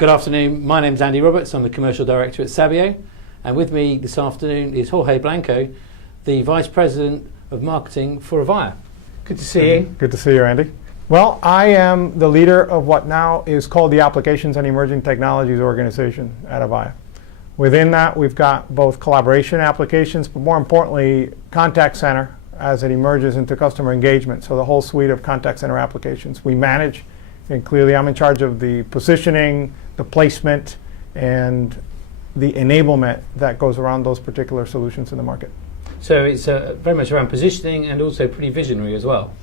Good afternoon, my name's Andy Roberts, I'm the Commercial Director at Sabio, and with me this afternoon is Jorge Blanco, the Vice President of Marketing for Avaya. Good to see you. Good to see you, Andy. Well, I am the leader of what now is called the Applications and Emerging Technologies organization at Avaya. Within that, we've got both collaboration applications, but more importantly, contact center as it emerges into customer engagement. So the whole suite of contact center applications we manage, and clearly I'm in charge of the positioning, the placement, and the enablement that goes around those particular solutions in the market. So it's very much around positioning and also pretty visionary as well.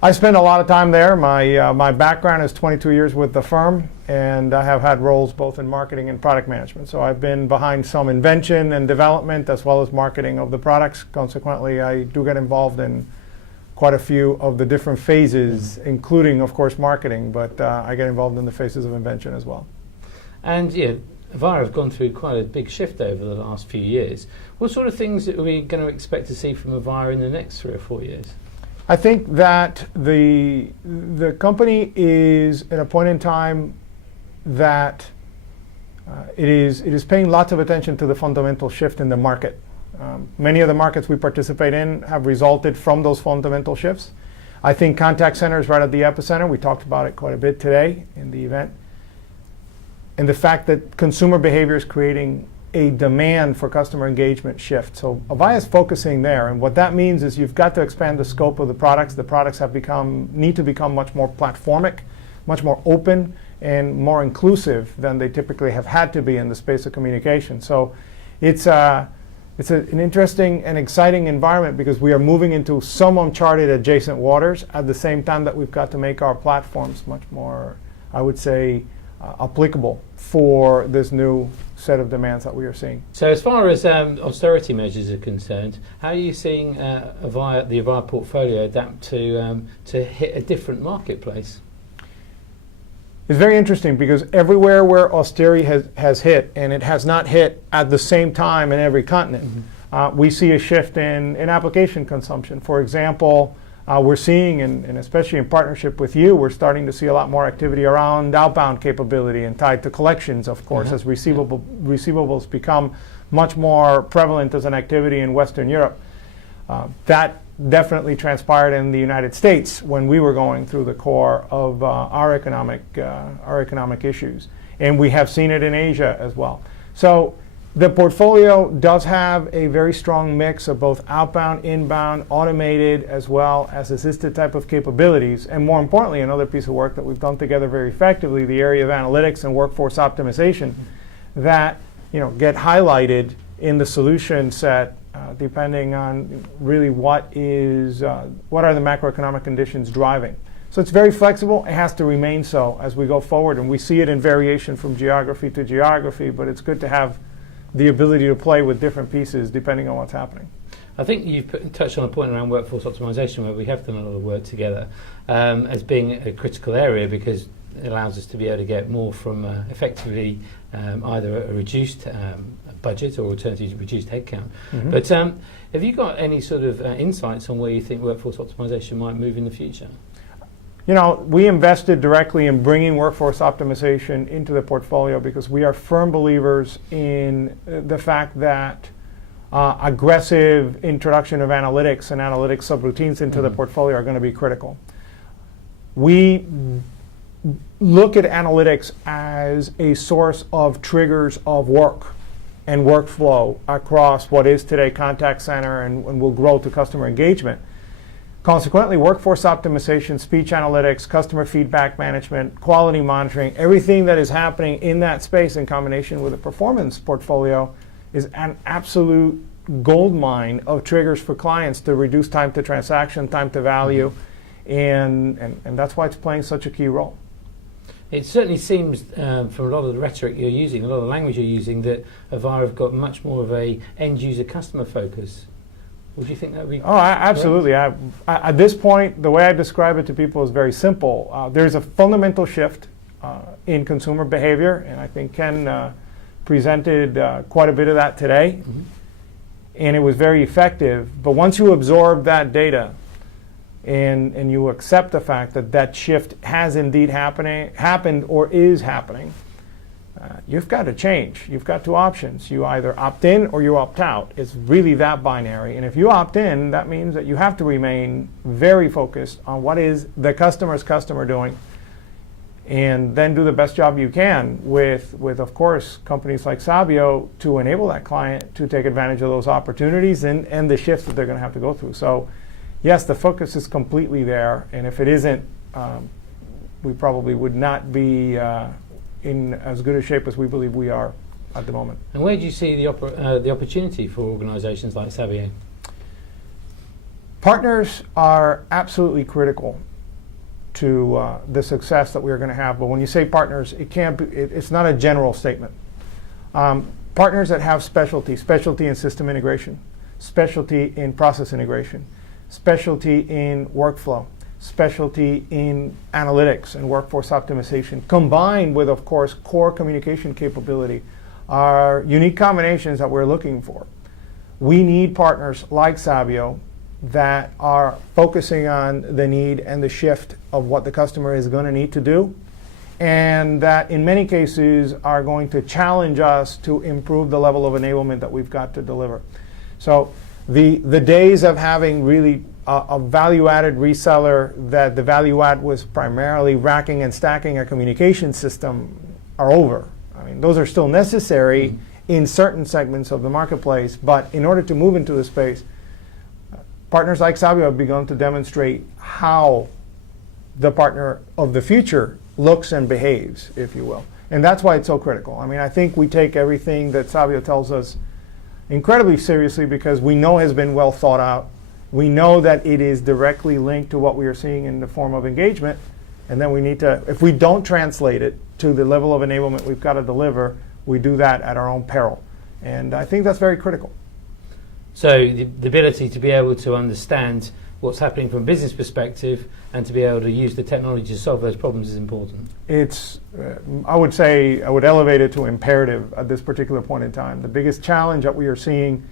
I spend a lot of time there. My background is 22 years with the firm, and I have had roles both in marketing and product management. So I've been behind some invention and development as well as marketing of the products. Consequently, I do get involved in quite a few of the different phases, including, of course, marketing, but I get involved in the phases of invention as well. And yeah, Avaya have gone through quite a big shift over the last few years. What sort of things are we going to expect to see from Avaya in the next 3 or 4 years? I think that the company is at a point in time that it is paying lots of attention to the fundamental shift in the market. Many of the markets we participate in have resulted from those fundamental shifts. I think contact center is right at the epicenter. We talked about it quite a bit today in the event. And the fact that consumer behavior is creating a demand for customer engagement shift. So Avaya is focusing there, and what that means is you've got to expand the scope of the products. The products need to become much more platformic, much more open, and more inclusive than they typically have had to be in the space of communication. So it's an interesting and exciting environment because we are moving into some uncharted adjacent waters at the same time that we've got to make our platforms much more, I would say, applicable for this new set of demands that we are seeing. So as far as austerity measures are concerned, how are you seeing the Avaya portfolio adapt to hit a different marketplace? It's very interesting because everywhere where austerity has hit, and it has not hit at the same time in every continent, we see a shift in application consumption. For example, we're seeing, and especially in partnership with you, we're starting to see a lot more activity around outbound capability and tied to collections, of course, as receivables become much more prevalent as an activity in Western Europe. That definitely transpired in the United States when we were going through the core of our economic issues. And we have seen it in Asia as well. So the portfolio does have a very strong mix of both outbound, inbound, automated, as well as assisted type of capabilities. And more importantly, another piece of work that we've done together very effectively, the area of analytics and workforce optimization that get highlighted in the solution set depending on really what are the macroeconomic conditions driving. So it's very flexible. It has to remain so as we go forward. And we see it in variation from geography to geography, but it's good to have the ability to play with different pieces depending on what's happening. I think you've touched on a point around workforce optimization where we have done a lot of work together as being a critical area because it allows us to be able to get more from effectively either a reduced budget or alternatively reduced headcount. But have you got any sort of insights on where you think workforce optimization might move in the future? We invested directly in bringing workforce optimization into the portfolio because we are firm believers in the fact that aggressive introduction of analytics and analytics subroutines into the portfolio are going to be critical. We look at analytics as a source of triggers of work and workflow across what is today contact center and will grow to customer engagement. Consequently, workforce optimization, speech analytics, customer feedback management, quality monitoring, everything that is happening in that space in combination with a performance portfolio is an absolute goldmine of triggers for clients to reduce time to transaction, time to value, and that's why it's playing such a key role. It certainly seems from a lot of the rhetoric you're using, a lot of the language you're using, that Avaya have got much more of a end-user customer focus. Would you think that would be? Oh, absolutely. At this point, the way I describe it to people is very simple. There's a fundamental shift in consumer behavior, and I think Ken presented quite a bit of that today, and it was very effective. But once you absorb that data and you accept the fact that that shift has indeed happened or is happening, you've got to change. You've got two options. You either opt in or you opt out. It's really that binary. And if you opt in, that means that you have to remain very focused on what is the customer's customer doing, and then do the best job you can with of course, companies like Sabio to enable that client to take advantage of those opportunities and the shifts that they're going to have to go through. So yes, the focus is completely there. And if it isn't, we probably would not be in as good a shape as we believe we are at the moment. And where do you see the opportunity for organizations like Sabio? Partners are absolutely critical to the success that we're going to have. But when you say partners, it can't be, it's not a general statement. Partners that have specialty in system integration, specialty in process integration, specialty in workflow, specialty in analytics and workforce optimization, combined with, of course, core communication capability, are unique combinations that we're looking for. We need partners like Sabio that are focusing on the need and the shift of what the customer is going to need to do, and that in many cases are going to challenge us to improve the level of enablement that we've got to deliver. So the days of having really a value-added reseller that the value add was primarily racking and stacking a communication system are over. I mean, those are still necessary in certain segments of the marketplace, but in order to move into the space, partners like Sabio have begun to demonstrate how the partner of the future looks and behaves, if you will. And that's why it's so critical. I mean, I think we take everything that Sabio tells us incredibly seriously because we know has been well thought out. We know that it is directly linked to what we are seeing in the form of engagement. And then we need to, if we don't translate it to the level of enablement we've got to deliver, we do that at our own peril. And I think that's very critical. So the ability to be able to understand what's happening from a business perspective and to be able to use the technology to solve those problems is important. It's, I would say, I would elevate it to imperative at this particular point in time. The biggest challenge that we are seeing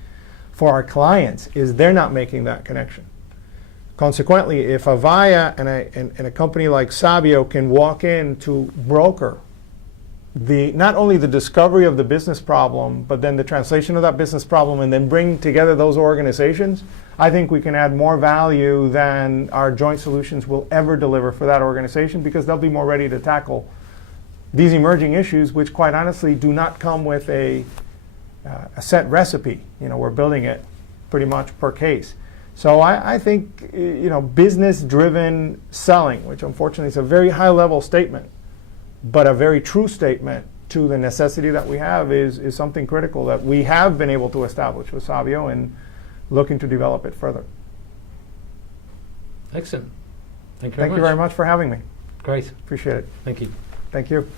for our clients is they're not making that connection. Consequently, if Avaya and a company like Sabio can walk in to broker not only the discovery of the business problem, but then the translation of that business problem and then bring together those organizations, I think we can add more value than our joint solutions will ever deliver for that organization because they'll be more ready to tackle these emerging issues, which quite honestly do not come with a set recipe. You know, we're building it pretty much per case. So I think, you know, business-driven selling, which unfortunately is a very high-level statement, but a very true statement to the necessity that we have is something critical that we have been able to establish with Sabio and looking to develop it further. Excellent. Thank you very much. Thank you very much for having me. Great. Appreciate it. Thank you. Thank you.